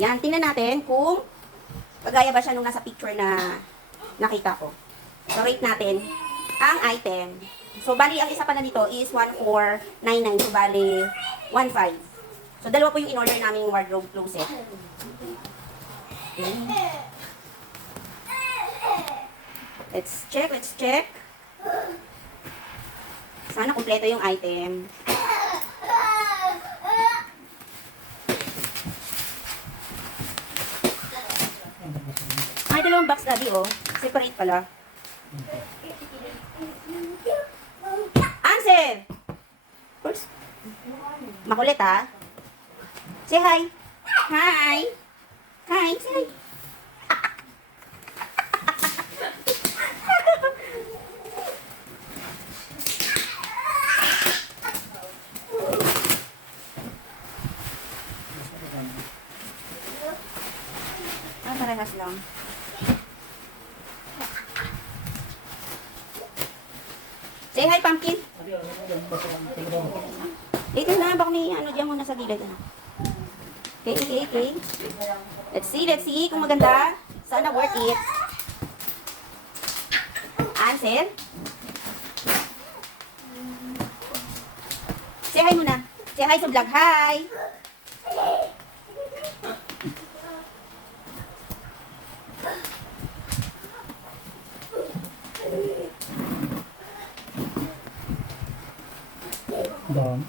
Yan, tingnan natin kung kagaya ba siya nung nasa picture na nakita ko. So, rate natin ang item. So, bali, ang isa pala nito is 1499. So, bali, 15. So, dalawa po yung in-order naming wardrobe closet. Okay. Let's check. Sana kumpleto yung item. Ay, dalawang box, Daddy, oh. Separate pala. Answer! First. Makulit, ha? Say hi. Hi. Hi, say hi. Parehas lang. Say hi, Pumpkin. Dito na, baka may ano dyan muna sa gilid. Okay. Let's see kung maganda. Sana worth it. Answer. Say hi muna. Say hi sa vlog. Hi. Doon.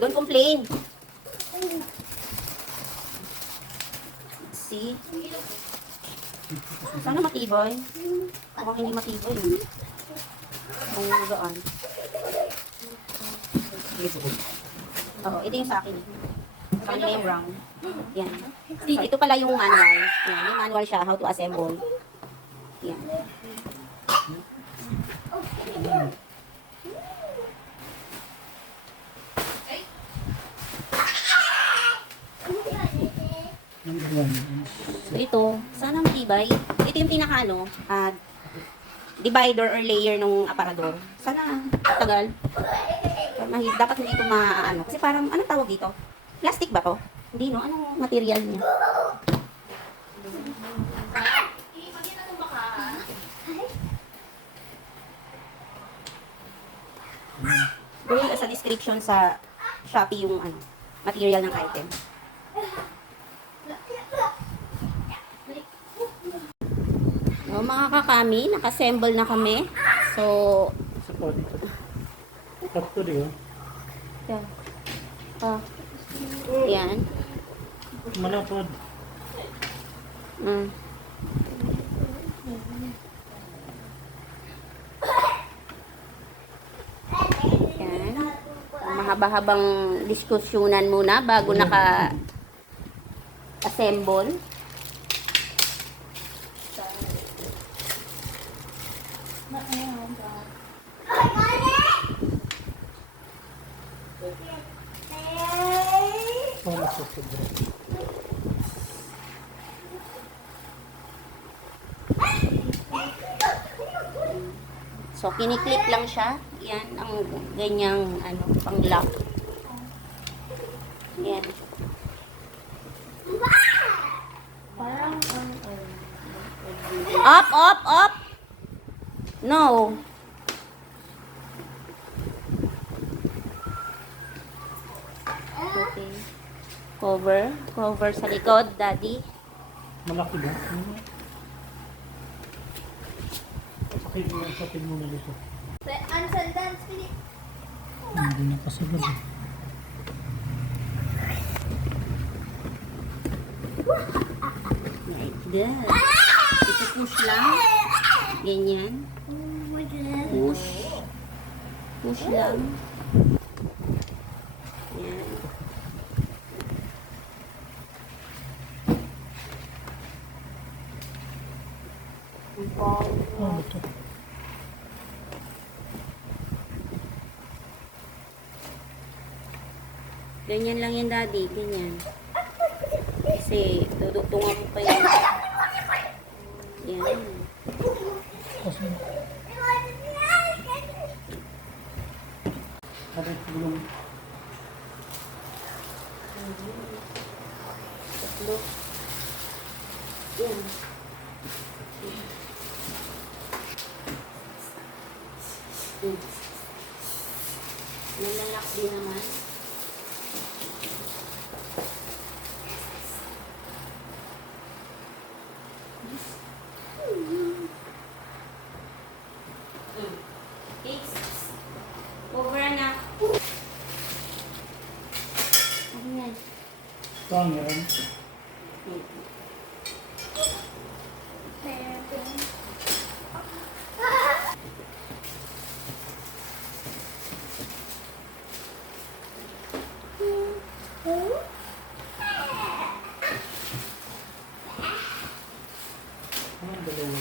Don't complain. See? Sana matibay. Mukhang hindi matibay. Ang gaan. Oo, ito yung sa akin. Sa kanila yung brown. Yan. Ito pala yung manual. Yan, may manual siya, how to assemble. Yan. So ito, sana matibay. Ito yung pinaka divider or layer ng aparador. Sana tagal. Dapat hindi ito maano. Kasi parang, anong tawag dito? Plastic ba to? Hindi no? Anong material niya? Gawin ka sa description sa Shopee yung material ng item. So, mga kakami, naka-assemble na kami. So, Support. Sakto di oh. yan. Yan. Malapad. Yan. Mahaba-habang diskusyonan muna bago naka-assemble. Oh, masukod. So, kiniklip lang siya. Yan ang ganyang pang-lock. Yan. Up! No. Okay. Cover sa likod, Daddy. Malaki ba? Sakit mo na dito. Hindi na pasagad. Like that. Ito push lang. Ganyan. Push lang. Yan. Oh, ito. Ganyan lang yan, Daddy. Ganyan. Kasi, dudugtungan mo pa yan. Yan. Kasi, Kada gulong. Tatlo. Yan. Nalalak din naman. Fix. Over na. Ano yan? Ito ang meron. Ano ang dalawa?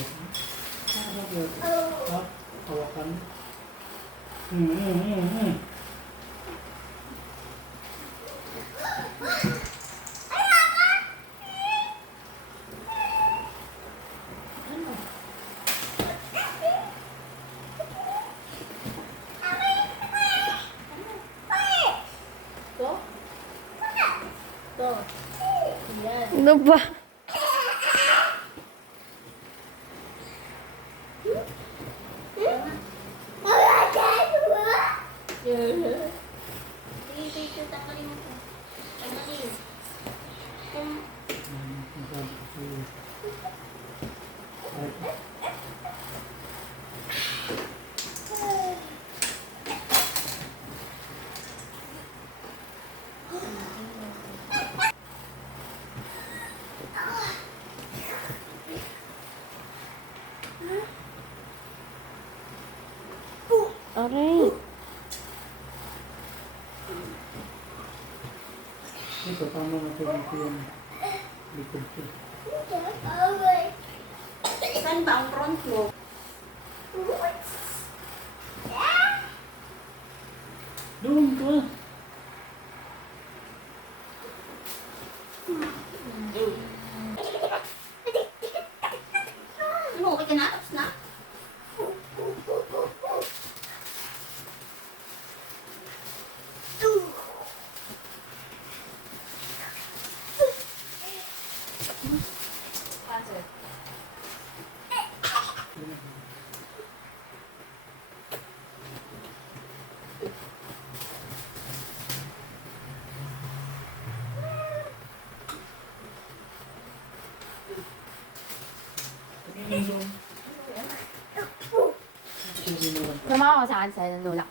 Ano ang dalawa? Ha? Hawakan. Hmm. To? To. Yan. Ano ba? Dito, tanggalin mo to. Tanggalin. Kung Aray. Ito, tama na ito dito yung likod ko. saan ba ang front mo? Doon ka! Ano, okay ka na? Tapos na? Sumama ko sa akin sa nulak.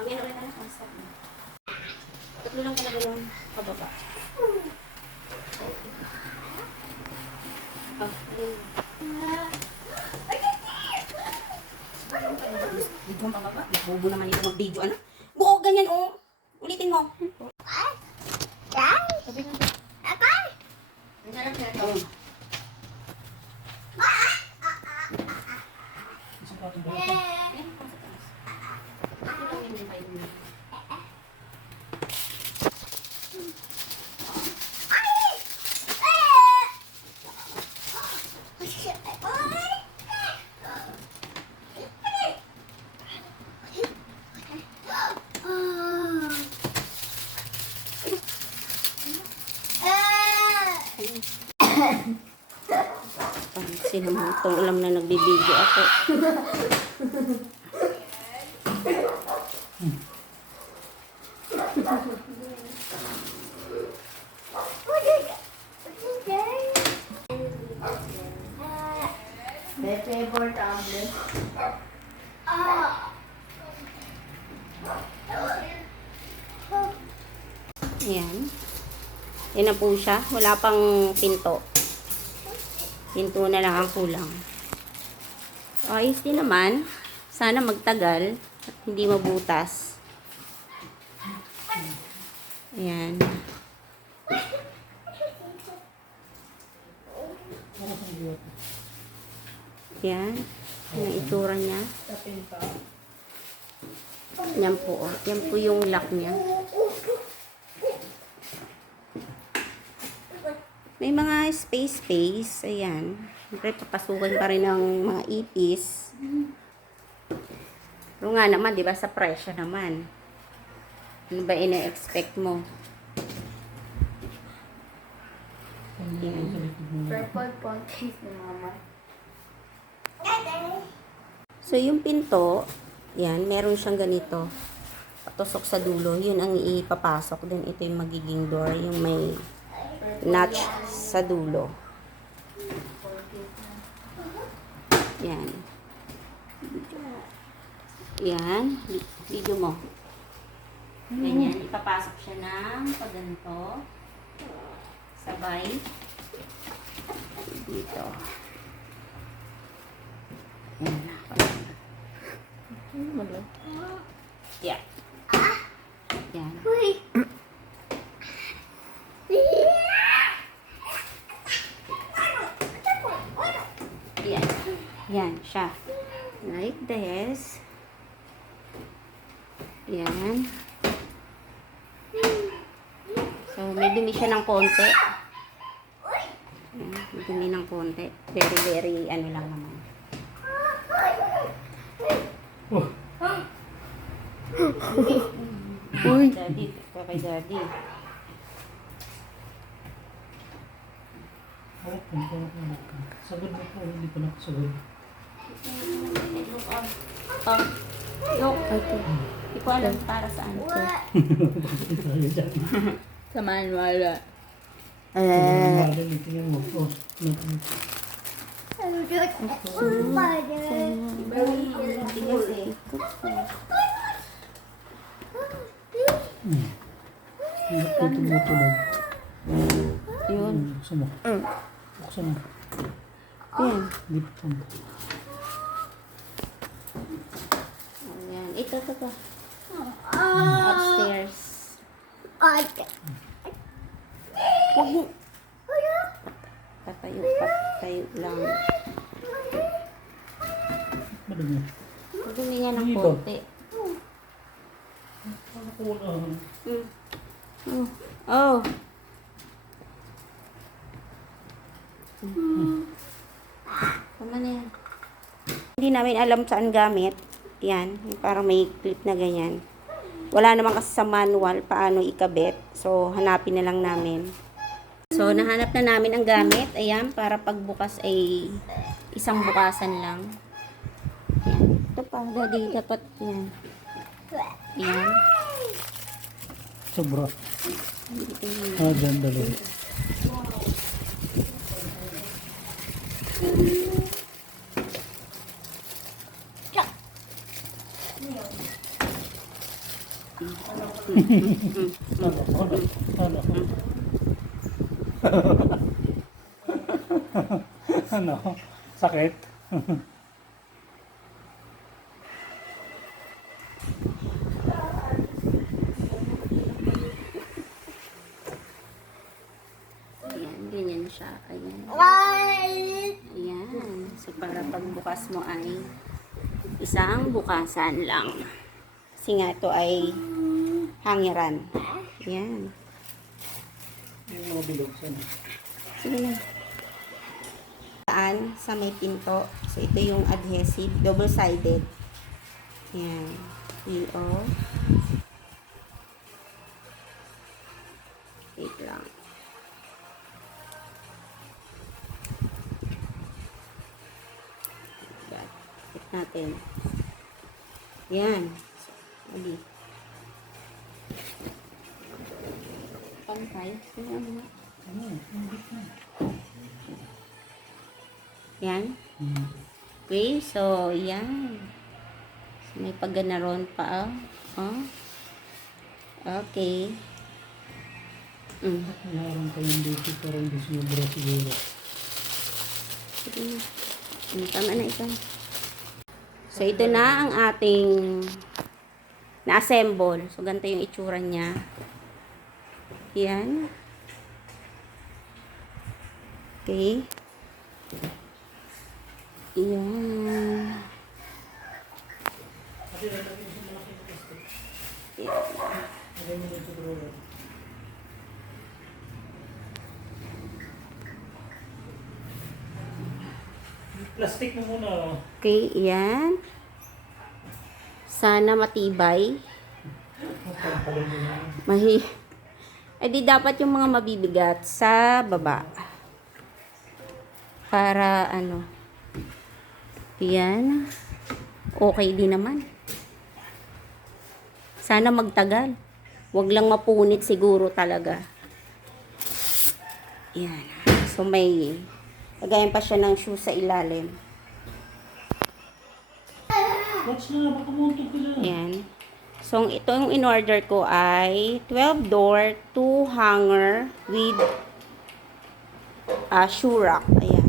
Mamaya ulit na stop mo. Tatlo lang talaga yung pababa. Oh, video ang pababa. Bobo naman ito mag-video. Ano? Buo, ganyan oh. Ulitin mo. Sabi ko, Ang sarap na ito. Isa pa itong dalawa. Yan, pasok ka. Ito lang yung may mo. Sino mo itong alam na nagbibideo ako. My favorite tablet. Ayan. Yan na po siya. Wala pang pinto. Pinto na lang ang kulang. Ayos din naman. Sana magtagal at hindi mabutas. Ayan. Ayan. Yan ang itsura niya. Sa pinto. Yan po. Oh. Yan po yung lock niya. May mga space. Ayan. Siyempre, papasukin pa rin ng mga ipis. Pero nga naman, di ba, sa presyo naman. Ano ba ina-expect mo? Purple pontis ni mama. So, yung pinto, yan, meron siyang ganito. Patusok sa dulo. Yun ang ipapasok. Then, ito yung magiging door. Yung may notch sa dulo. Yan. Yan. Video mo. Ganyan. Ipapasok siya ng paganto. Sabay. Dito. Yan. Yan. Yan. Yan. Yan siya. Like this. Yan. So, may dumi siya ng konti. Yan, may dumi ng konti. Very, ano lang naman. Uy! Daddy, kay daddy. Sagad mo po, hindi pa nakasagad. Oh, look. Hindi ko alam para saan to. Sa manual. Tingnan mo. Oh, Tigas eh. hindi po tumutulog. Yun. Buksan mo. Buksan mo. Yan. Hindi pa tumutulog. Ayan. Ito pa. Upstairs. Huwag mo. Patayo lang. Madami. Pagdumi nga ng Dito. konti. Oh. Tama na yan. Hindi namin alam saan gamit. Yan. Yung parang may clip na ganyan. Wala naman kasi sa manual paano ikabit. So, hanapin na lang namin. So, nahanap na namin ang gamit. Ayan, para pagbukas ay isang bukasan lang. Ayan. Ito pa, daddy. Dapat yan. Ayan. Sobra. Dito yun. Dyan, dalawa. Ano? Sakit? Ayan, ganyan siya. Ayan. Ayan. So, para pagbukas mo ay isang bukasan lang. Kasi nga ito ay hangiran. Ayan. Yung mga bilog sana. Sige na. Saan? Sa may pinto. So, ito yung adhesive. Double-sided. Ayan. PO. Wait lang. natin. Yan. Uli. Pantay. Yan. Okay, so yan. So, may pagganaron pa. Oh. Okay. Meron pa yung dito para hindi sumubra siguro. Sige na. Tama na ito. So, ito na ang ating na-assemble. So, ganito yung itsura niya. Yan. Okay. Yan. Plastic mo muna. Okay, yan. Sana matibay. Eh di dapat yung mga mabibigat sa baba. Para ano. Yan. Okay din naman. Sana magtagal. Huwag lang mapunit siguro talaga. Yan. So may lagayan pa siya ng shoe sa ilalim. Watch na, baka muntog ka na. Yan. So, ito yung in-order ko ay 12 door, 2 hanger with shoe rack. Ayan.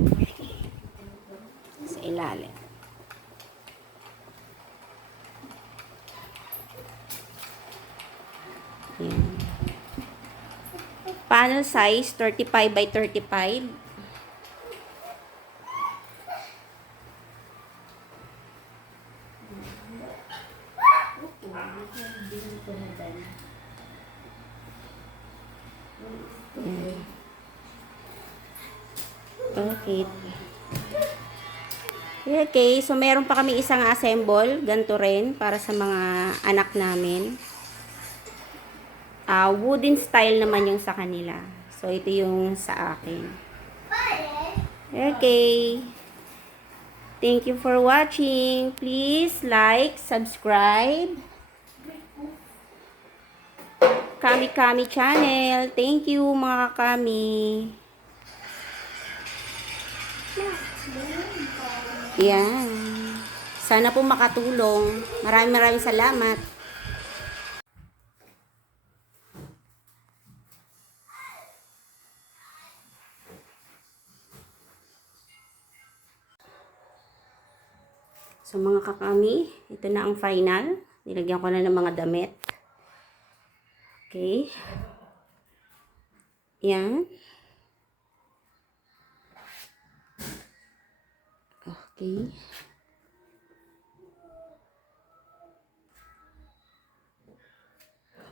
Sa ilalim. Ayan. Panel size, 35 by 35. Okay. Okay, so meron pa kami isang assemble, ganito rin, para sa mga anak namin. Wooden style naman yung sa kanila. So, ito yung sa akin. Okay. Thank you for watching. Please like, subscribe. Kami Kami channel. Thank you mga kami. Yan. Sana po makatulong. Maraming salamat. So mga kakami, ito na ang final. Nilagyan ko na ng mga damit. Okay. Yan. Okay.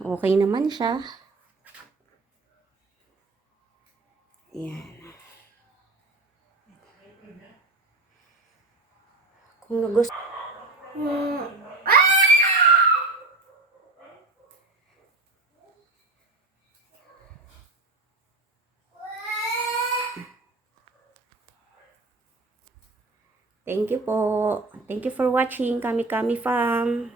Okay naman siya. Yan. Kung nagustuhan Thank you po. Thank you for watching Kami Kami Fam.